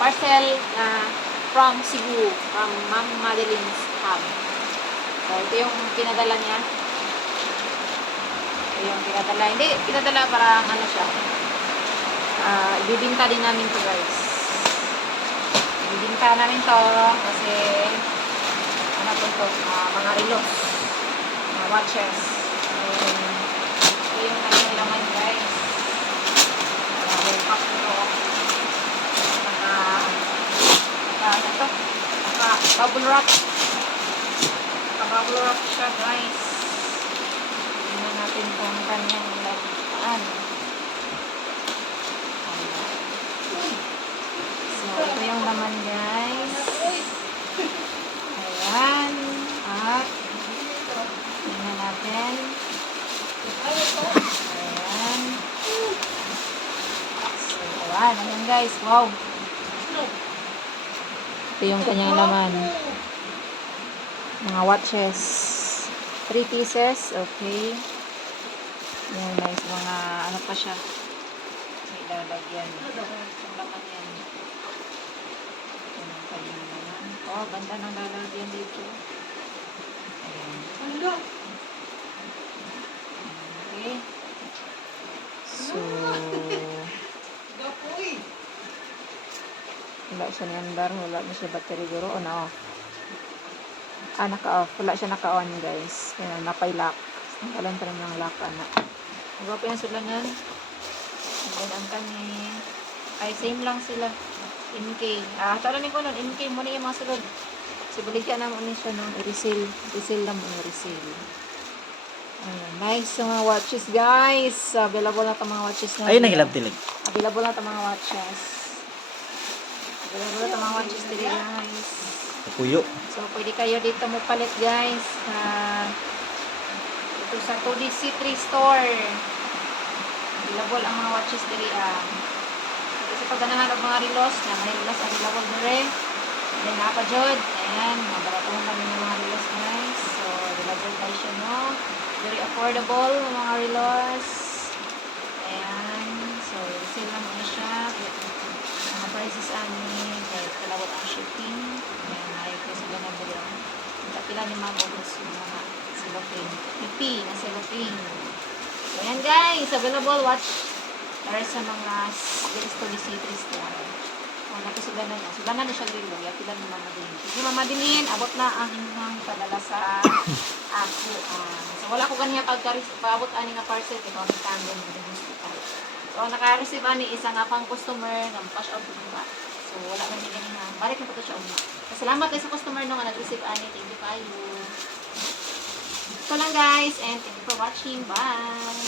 parcel from Cebu, from Ma'am Madeline's hub. So, ito yung pinadala niya. Ito yung pinadala. Hindi, pinadala para ano siya. Ibibinta din namin to guys. Ibibinta namin to kasi ano po ito, mga relos, mga watches. Ito yung kanyang laman guys. Pack ito. Ano to? Bubble wrap. Bubble wrap siya guys. Tingnan natin kung kanyang laman. So, ito yung laman guys. Ayan. At tingnan natin. Ayan. So, ayan guys. Wow. Ito yung kanyang laman. Mga watches. 3 pieces. Okay. Yan guys. Mga ano pa siya. May lalagyan. Yung laman yan. Yung kanyang laman. Oh, ganda ng lalagyan dito. Ayan. Okay. So, wala siya nandar, wala na siya battery guro, o na-off. Naka-off. Wala siya naka-on guys. Kaya napay-lock. Tanggalan pa rin ng lock, Magawa pa yung sila nyan. And then, ang kani, ay, same lang sila. MK. Talanin ko nun, MK muna yung mga sulod. Sibuligyan naman ulit siya nung i-resale. Resale lang muna, resale. Ayan, nice yung mga watches guys. Available na itong mga watches na. Ayun, nahilap tilig. Available na itong mga watches. Available na itong mga watches dito guys. Puyo. So, pwede kayo dito mo palit guys. Ito sa 2DC3 store. Available ang mga watches dito. Kasi pag ganahan ang mga relos na may relos available dito. Then, nakapajod. Ayan, mabaratuhan kami ng mga relos guys. So, available tayo siya, no? Very affordable ng mga relos. Ayan. So, sale lang muna siya. Mga prices ani. Kaya kalawat ang shipping. Ayan, ayun ko sila na bilo. Pila ni mga bubos yung mga cellophane. Pipi na cellophane. So, ayan guys. Available watch. Para sa mga Stolicitris store. Wala ko suganan na. Suganan na siya grilo. Yapilan ni Mama Dilin. Sige Mama Dilin, abot na ang inyong padala sa ako. So wala ko ganiya pag-abot ani nga parcel. Ikaw ang tandem ng hospital. So naka-receive ani isa nga pang customer ng cash out ba. So wala man ni ganina. Balik na po to siya uma. Salamat guys sa customer nung nag-receive ani. Thank you kayo. Ito lang guys and thank you for watching. Bye!